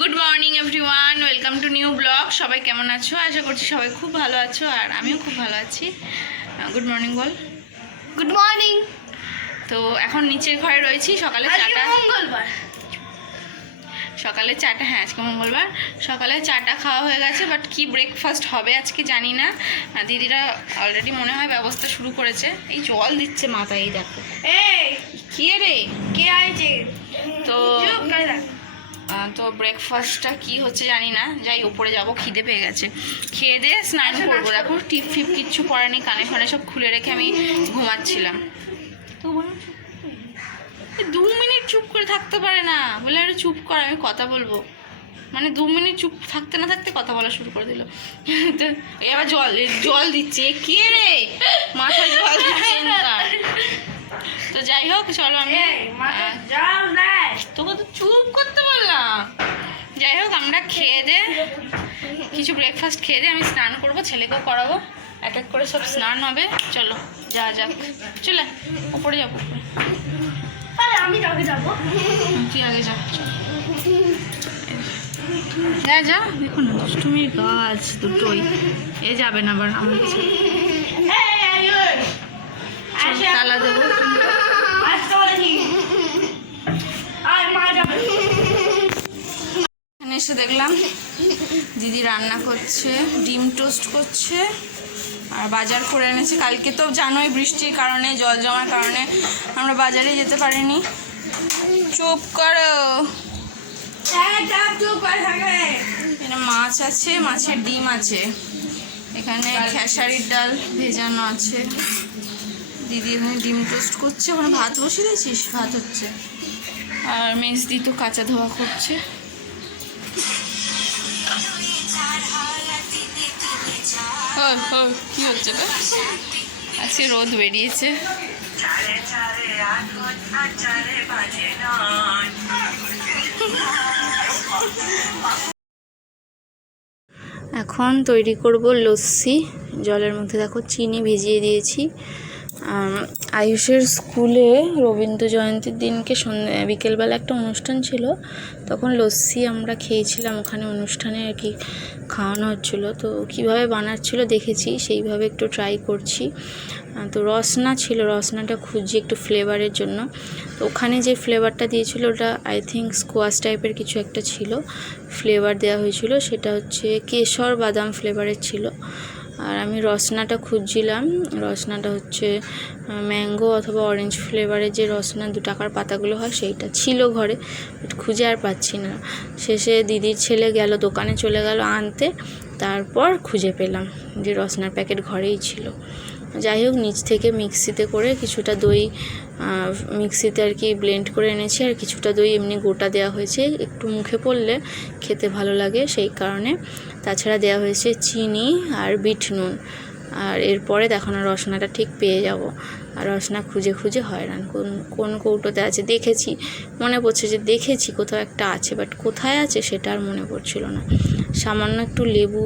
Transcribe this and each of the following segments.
Good morning everyone, welcome to new blog. সবাই কেমন আছো? আশা করছি সবাই খুব ভালো আছো, আর আমিও খুব ভালো আছি। গুড মর্নিং বল। Good morning. তো এখন নিচের ঘরে রয়েছি। সকালে চাটা, হ্যাঁ আজকে মঙ্গলবার, সকালে চাটা খাওয়া হয়ে গেছে, বাট কি ব্রেকফাস্ট হবে আজকে জানি না। দিদিরা অলরেডি মনে হয় ব্যবস্থা শুরু করেছে। এই জল দিচ্ছে মাথায়, এই দেখো। এই কি রে, কে আইছে? তো ব্রেকফাস্টটা কি হচ্ছে জানি না। যাই উপরে যাব, খিদে পেয়ে গেছে। খেয়ে দিয়ে স্নান করবো। দেখো টিপ ফিপ কিচ্ছু পড়েনি, কানে ফানে সব খুলে রেখে আমি ঘুমাচ্ছিলাম। তো বলুন 2 মিনিট চুপ করে থাকতে পারে না, বলে আরে চুপ কর, আমি কথা বলবো। মানে 2 মিনিট চুপ থাকতে না থাকতে কথা বলা শুরু করে দিল। তো এবার জল দিচ্ছে। কে রে, মাথায় জল দিচ্ছে। তো যাই হোক, চলো আমি তোকে তো চুপ করতে বললাম। যাই হোক, আমরা খেয়ে দে কিছু ব্রেকফাস্ট খেয়ে দে আমি স্নান করবো, ছেলেকেও করাবো, এক এক করে সব স্নান হবে। চলো যা যাক, চলে উপরে যাবো। আমি আগে যাবো। তুই আগে যা, যা যা। দেখুন দুষ্টুমির গাছ দুটোই, এ যাবে না আবার আমার কাছে। তালা দেবো। এখানে এসে দেখলাম দিদি রান্না করছে, ডিম টোস্ট করছে, আর বাজার করে এনেছে। কালকে তো জানোই বৃষ্টির কারণে, জল জমার কারণে আমরা বাজারে যেতে পারিনি। চুপ করো। এখানে মাছ আছে, মাছের ডিম আছে, এখানে খেসারির ডাল ভেজানো আছে। দিদি এখানে ডিম টোস্ট করছে, ওখানে ভাত বসিয়ে দিয়েছিস? ভাত হচ্ছে। আর মেজদি তো কাঁচা ধোয়া করছে। কি হচ্ছে? আজকে রোদ বেরিয়েছে। এখন তৈরি করব লস্যি। জলের মধ্যে দেখো চিনি ভিজিয়ে দিয়েছি। আয়ুষের স্কুলে রবীন্দ্র জয়ন্তীর দিনকে বিকেলবেলা একটা অনুষ্ঠান ছিল, তখন লস্যি আমরা খেয়েছিলাম ওখানে অনুষ্ঠানে আর কি, খাওয়ানো হচ্ছিলো। তো কীভাবে বানাচ্ছিল দেখেছি, সেইভাবে একটু ট্রাই করছি। তো রসনা ছিল, রসনাটা খুঁজছি একটু ফ্লেভারের জন্য। তো ওখানে যে ফ্লেভারটা দিয়েছিল ওটা আই থিঙ্ক স্কোয়াশ টাইপের কিছু একটা ছিল, ফ্লেভার দেওয়া হয়েছিল। সেটা হচ্ছে কেশর বাদাম ফ্লেভারের ছিল। আর আমি রসনাটা খুঁজছিলাম, রসনাটা হচ্ছে ম্যাঙ্গো অথবা অরেঞ্জ ফ্লেভারের যে রসনা 2 টাকার পাতাগুলো হয়, সেইটা ছিল ঘরে, বাট খুঁজে আর পাচ্ছি না। শেষে দিদির ছেলে গেল দোকানে, চলে গেল আনতে, তারপর খুঁজে পেলাম যে রসনার প্যাকেট ঘরেই ছিল। যাই হোক, নিচ থেকে মিক্সিতে করে কিছুটা দই মিক্সিতে আর কি ব্লেন্ড করে এনেছি, আর কিছুটা দই এমনি গোটা দেওয়া হয়েছে, একটু মুখে পড়লে খেতে ভালো লাগে সেই কারণে। তাছাড়া দেওয়া হয়েছে চিনি আর বিট নুন। আর এরপরে দেখো না রসনাটা ঠিক পেয়ে যাব। আর রসনা খুঁজে খুঁজে হয়রান, কোন কৌটোতে আছে দেখেছি, মনে পড়ছে যে দেখেছি কোথাও একটা আছে, বাট কোথায় আছে সেটা আর মনে পড়ছিল না। সামান্য একটু লেবু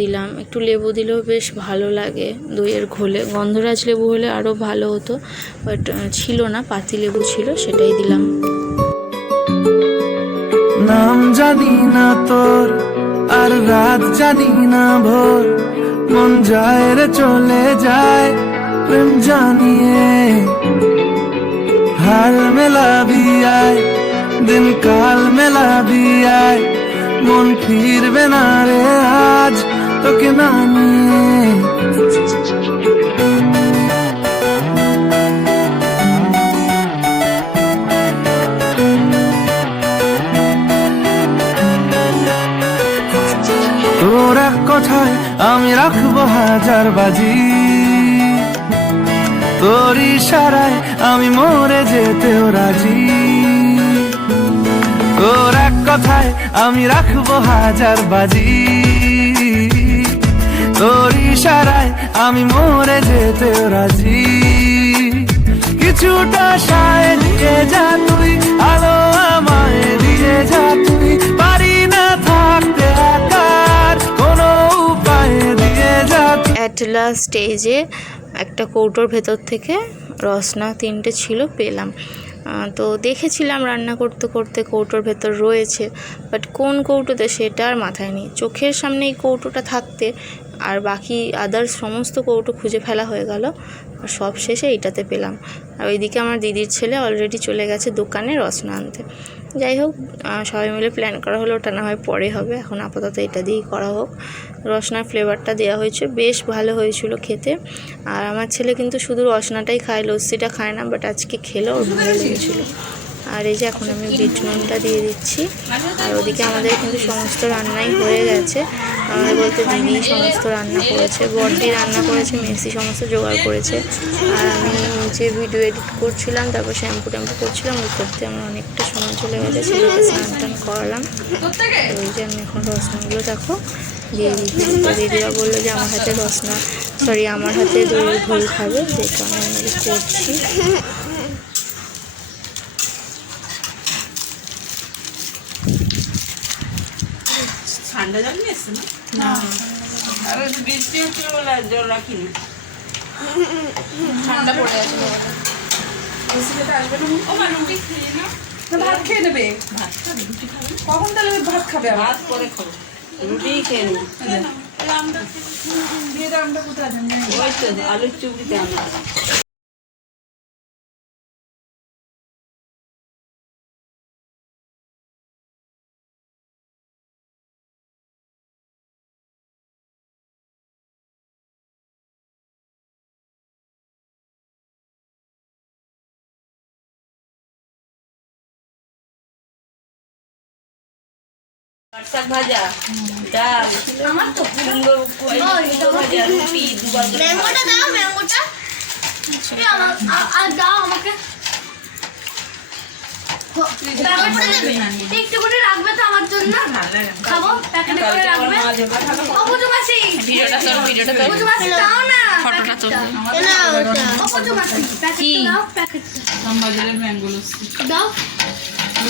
দিলাম, একটু লেবু দিলেও বেশ ভালো লাগে দইয়ের ঘোলে। গন্ধরাজ লেবু হলে আরও ভালো হতো, বাট ছিল না, পাতি লেবু ছিল, সেটাই দিলাম। নাম জানি না তোর, আর রাত জানি না ভোর, মন যায় রে চলে যায় প্রেম জানিয়ে। হাল মেলাবি আয়, দিন কাল মেলাবি আয়, মন ফিরবে না রে আজ তোকে না নিয়ে। তোর এক কথায় আমি রাখবো 1000 বাজি, তোর ইশারায় আমি মরে যেতেও রাজি। তোর এক কথায় আমি রাখবো 1000 বাজি, তোর ইশারায় আমি মরে যেতেও রাজি। কিছুটা সায় দিয়ে যা তুই, আলো আমায় দিয়ে যা তুই, পারি না থাকতে একার কোনো উপায় দিয়ে যা। অ্যাট লাস্ট স্টেজে একটা কৌটোর ভেতর থেকে রসনা 3টে ছিল পেলাম। তো দেখেছিলাম রান্না করতে করতে কৌটোর ভেতর রয়েছে, বাট কোন কৌটোতে সেটা আর মাথায় নেই। চোখের সামনে এই কৌটোটা থাকতে আর বাকি আদার্স সমস্ত কৌটো খুঁজে ফেলা হয়ে গেল, আর সব শেষে এইটাতে পেলাম। আর ওইদিকে আমার দিদির ছেলে অলরেডি চলে গেছে দোকানে রসনা আনতে। যাই হোক, সবাই মিলে প্ল্যান করা হলো, ওটা না হয় পরে হবে, এখন আপাতত এটা দিয়েই করা হোক। রসনার ফ্লেভারটা দেওয়া হয়েছে, বেশ ভালো হয়েছিল খেতে। আর আমার ছেলে কিন্তু শুধু রসনাটাই খায়, লস্যিটা খায় না, বাট আজকে খেলো, ওর ভালো লেগেছিলো। আর এই যে এখন আমি বিট নুনটা দিয়ে দিচ্ছি। আর ওদিকে আমাদের কিন্তু সমস্ত রান্নাই হয়ে গেছে, আমাদের বলতে দিদি সমস্ত রান্না করেছে, বড়দি রান্না করেছে, মেসি সমস্ত জোগাড় করেছে। আর আমি নিচে ভিডিও এডিট করছিলাম, তারপর শ্যাম্পু ট্যাম্পু করছিলাম, ওই করতে আমার অনেকটা সময় চলে গেছে। ছেলেকে স্নান টান করালাম। ওই যে আমি এখন রসনাগুলো দেখো দিয়ে দিচ্ছি। তো দিদিরা বললো যে আমার হাতে আমার হাতে দই ঘোল খাবে, যে কারণে আমি করছি। ঠান্ডা জল নিয়ে এসছে না? আর বৃষ্টি হচ্ছিল বলে আর জল রাখিনি। ঠান্ডা পড়ে আছে। ভাত খেয়ে নেবে। কখন তাহলে ভাত খাবে? ভাত পরে খাবো, রুটিই খেয়ে নি। দিয়ে দাও, আমরা কোথায় যাবো? ওই তো আলুর চুবড়িতে আমরা শাক ভাজা, ডাল, কুমড়ো ভাজা, রুটি, দুবার ম্যাঙ্গোটা দাও, ম্যাঙ্গোটা আর দাও আমাকে। একটু করে রাখবে তো আমার জন্য, খাবো প্যাকেটে করে রাখবে। অপুজু মাসি, ভিডিওটা তোর অপুজু মাসি দাও না, ফটোটা তোর অপুজু মাসি, প্যাকেট দাও, প্যাকেট আমবাজারের ম্যাঙ্গো লস্যি দাও।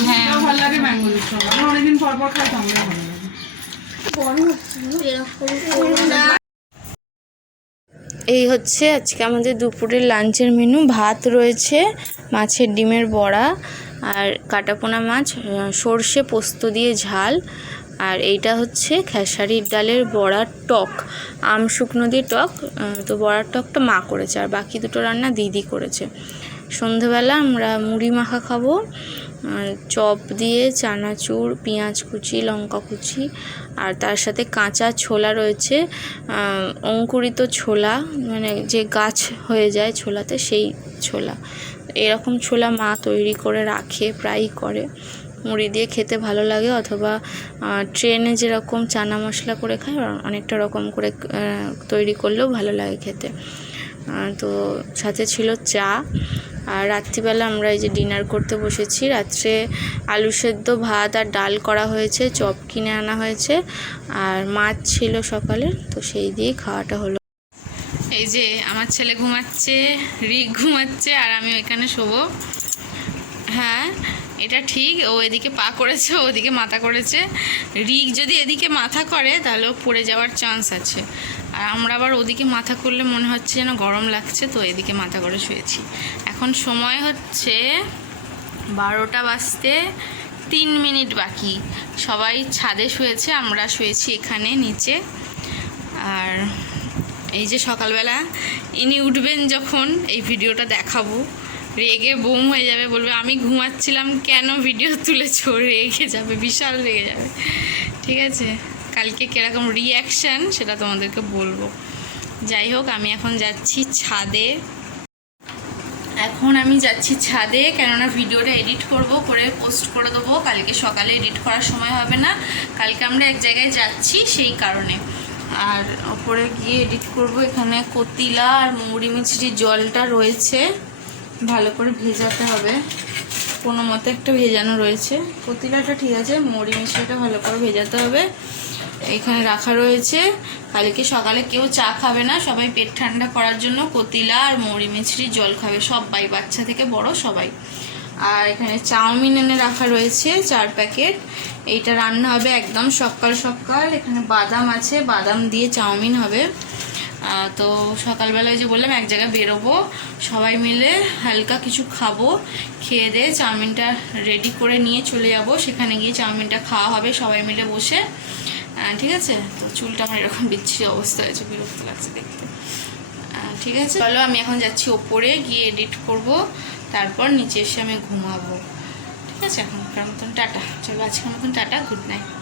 হ্যাঁ, ভালো লাগে ম্যাঙ্গো লস্যি, আমরা অনেকদিন পর পর খাই, তো আমরাও ভালো লাগে। এই হচ্ছে আজকে আমাদের দুপুরের লাঞ্চের মেনু। ভাত রয়েছে, মাছের ডিমের বড়া, আর কাটাপোনা মাছ সর্ষে পোস্ত দিয়ে ঝাল, আর এইটা হচ্ছে খেসারির ডালের বড়ার টক, আম শুকনো দিয়ে টক। তো বড়ার টকটা মা করেছে, আর বাকি দুটো রান্না দিদি করেছে। সন্ধেবেলা আমরা মুড়ি মাখা খাবো, চপ দিয়ে, চানাচুর, পেঁয়াজ কুচি, লঙ্কা কুচি, আর তার সাথে কাঁচা ছোলা রয়েছে, অঙ্কুরিত ছোলা, মানে যে গাছ হয়ে যায় ছোলাতে, সেই ছোলা। এরকম ছোলা মা তৈরি করে রাখে, প্রায়ই করে। মুড়ি দিয়ে খেতে ভালো লাগে, অথবা ট্রেনে যেরকম চানা মশলা করে খায়, অনেকটা রকম করে তৈরি করলেও ভালো লাগে খেতে। তো সাথে ছিল চা। আর রাত্রিবেলা আমরা এই যে ডিনার করতে বসেছি। রাত্রে আলু সেদ্ধ, ভাত আর ডাল করা হয়েছে, চপ কিনে আনা হয়েছে, আর মাছ ছিল সকালের, তো সেই দিয়ে খাওয়াটা হলো। এই যে আমার ছেলে ঘুমাচ্ছে, রিক ঘুমাচ্ছে, আর আমি ওইখানে শোবো। হ্যাঁ, এটা ঠিক, ও এদিকে পা করেছে, ওদিকে মাথা করেছে। রিক যদি এদিকে মাথা করে তাহলে ও পড়ে যাওয়ার চান্স আছে, আর আমরা আবার ওদিকে মাথা করলে মনে হচ্ছে যেন গরম লাগছে, তো এদিকে মাথা করে শুয়েছি। এখন সময় হচ্ছে 12টা বাজতে 3 মিনিট বাকি। সবাই ছাদে শুয়েছে, আমরা শুয়েছি এখানে নিচে। আর এই যে সকালবেলা ইনি উঠবেন যখন, এই ভিডিওটা দেখাবো, রেগে বোম হয়ে যাবে, বলবে আমি ঘুমাচ্ছিলাম কেন ভিডিও তুলেছো, রেগে যাবে, বিশাল রেগে যাবে। ঠিক আছে, কালকে কীরকম রিয়াকশান সেটা তোমাদেরকে বলবো। যাই হোক, আমি এখন যাচ্ছি ছাদে। কেননা ভিডিওটা এডিট করে পোস্ট করে দেবো। কালকে সকালে এডিট করার সময় হবে না, কালকে আমরা এক জায়গায় যাচ্ছি সেই কারণে। আর ওপরে গিয়ে এডিট করব। এখানে কতিলা আর মুড়ি মিছরির জলটা রয়েছে, ভালো করে ভেজাতে হবে, কোনো মতে একটা ভেজানো রয়েছে। কতিলাটা ঠিক আছে, মুড়ি মিছরিটা ভালো করে ভেজাতে হবে। এখানে রাখা রয়েছে। কালকে সকালে কেউ চা খাবে না, সবাই পেট ঠান্ডা করার জন্য কতিলা আর মুড়ি মিছরির জল খাবে, সবাই, বাচ্চা থেকে বড় সবাই। আর এখানে চাউমিন এনে রাখা রয়েছে 4 প্যাকেট। এইটা রান্না হবে একদম সকাল সকাল। এখানে বাদাম আছে, বাদাম দিয়ে চাউমিন হবে। তো সকালবেলায় যে বললাম এক জায়গায় বেরোবো, সবাই মিলে হালকা কিছু খাবো, খেয়ে দিয়ে চাউমিনটা রেডি করে নিয়ে চলে যাব, সেখানে গিয়ে চাউমিনটা খাওয়া হবে সবাই মিলে বসে। ঠিক আছে, তো চুলটা আমার এরকম বিচ্ছিরি অবস্থা হয়েছে, বিরক্ত লাগছে দেখতে। ঠিক আছে, চলো আমি এখন যাচ্ছি ওপরে গিয়ে এডিট করব, তারপর নিচে এসে আমি ঘুমাবো। ঠিক আছে, এখনকার মতন টাটা। চলো আজকের মতন টাটা, গুড নাইট।